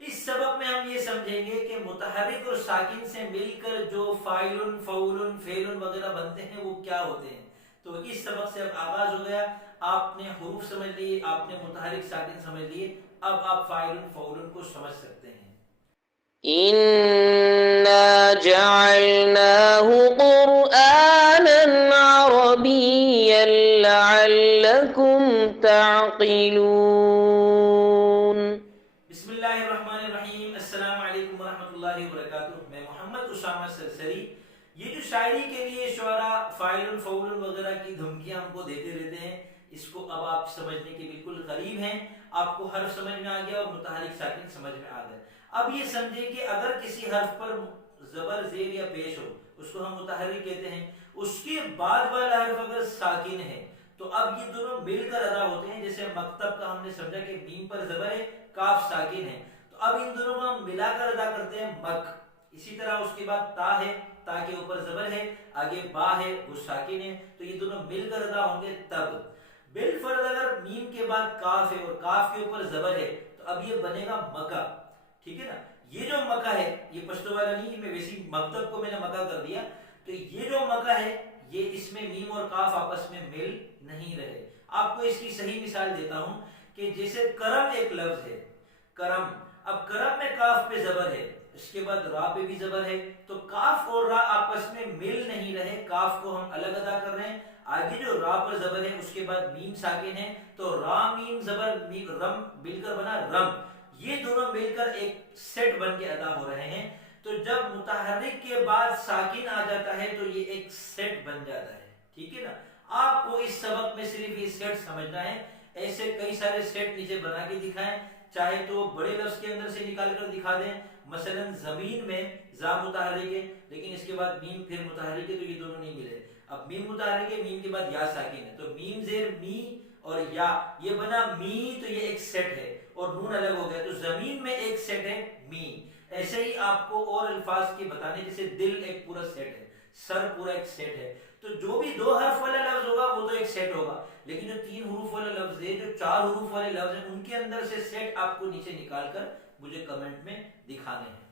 इस सबक में हम ये समझेंगे कि मुतहर्रिक और साकिन से मिलकर जो फाइलुन, फौलुन, फेलुन वगैरह बनते हैं वो क्या होते हैं। तो इस सबक से अब आगाज हो गया। आपने हुरूफ समझ लिए, आपने मुतहर्रिक साकिन समझ लिए, अब आप फाइलुन, फौलुन को समझ सकते हैं। إنا جعلناه قرآنا عربيا لعلكم تعقلون. बिस्मिल्लाहिर्रहमानिर्रहीम, अस्सलाम वालेकुम वरहमतुल्लाहि वबरकातुहू। मैं मोहम्मद उसामा सरसरी। ये जो शायरी के लिए शुअरा फाइलुन, फौलुन वगैरह की धमकियां हमको देते रहते हैं, इसको अब आप समझने के बिल्कुल करीब हैं। आपको हर्फ समझ में आ गया और मुतहर्रिक साकिन समझ में आ गया। अब ये समझे कि अगर किसी हर्फ पर जबर, जेर या पेश हो, उसको हम मुतहर्रिक कहते हैं। उसके बाद वाला हर्फ अगर साकिन है तो अब ये दोनों मिलकर अदा होते हैं। जैसे मकतब का हमने समझा कि मीम पर जबर है, काफ साकिन है, तो अब इन दोनों को हम मिलाकर अदा करते हैं मक। इसी तरह उसके बाद ता है, ता के ऊपर जबर है, आगे बा है, वो साकिन है, तो ये दोनों मिलकर अदा होंगे तब। बिलफर्ज अगर मीम के बाद काफ है और काफ के ऊपर जबर है तो अब ये बनेगा मका। ठीक है ना। ये जो मका है ये पश्तो वाला नहीं, मैं वैसी मकतब को मैंने मका कर दिया। तो ये जो मका है ये इसमें मीम और काफ आपस में मिल नहीं रहे। आपको इसकी सही मिसाल देता हूं कि जैसे करम एक लफ्ज है, करम। अब करम में काफ पे जबर है, इसके बाद रा पे भी जबर है, तो काफ और रा आपस में मिल नहीं रहे। काफ को हम अलग अदा कर रहे हैं, आगे जो रा पर जबर है उसके बाद मीम साकिन है, तो रा मीम जबर मीम रम मिलकर बना रम। ये दोनों मिलकर एक सेट बन के अदा हो रहे हैं। तो जब मुतहर्रिक के बाद साकिन आ जाता है तो ये एक सेट बन जाता है। ठीक है ना। आपको इस सबक में सिर्फ ये सेट समझना है। ऐसे कई सारे सेट नीचे बना के दिखाएं, चाहे तो बड़े लफ्ज के अंदर से निकाल कर दिखा दें। मसलन जमीन में जा मुतहर्रिक है, लेकिन इसके बाद मीम फिर मुतहर्रिक है, तो ये दोनों नहीं मिले। अब मीम मुतहर्रिक है, मीम के बाद या साकिन है, तो मीम जेर मी और या ये बना मी, तो ये एक सेट है और नून अलग हो गया, तो जमीन में एक सेट है मी। ऐसे ही आपको और अल्फाज के बताने, जैसे दिल एक पूरा सेट है, सर पूरा एक सेट है। तो जो भी दो हर्फ वाला लफ्ज होगा वो तो एक सेट होगा, लेकिन जो तीन हुरूफ वाला लफ्ज है, जो चार हुरूफ वाले लफ्ज है, उनके अंदर से सेट आपको नीचे निकाल कर मुझे कमेंट में दिखाने हैं।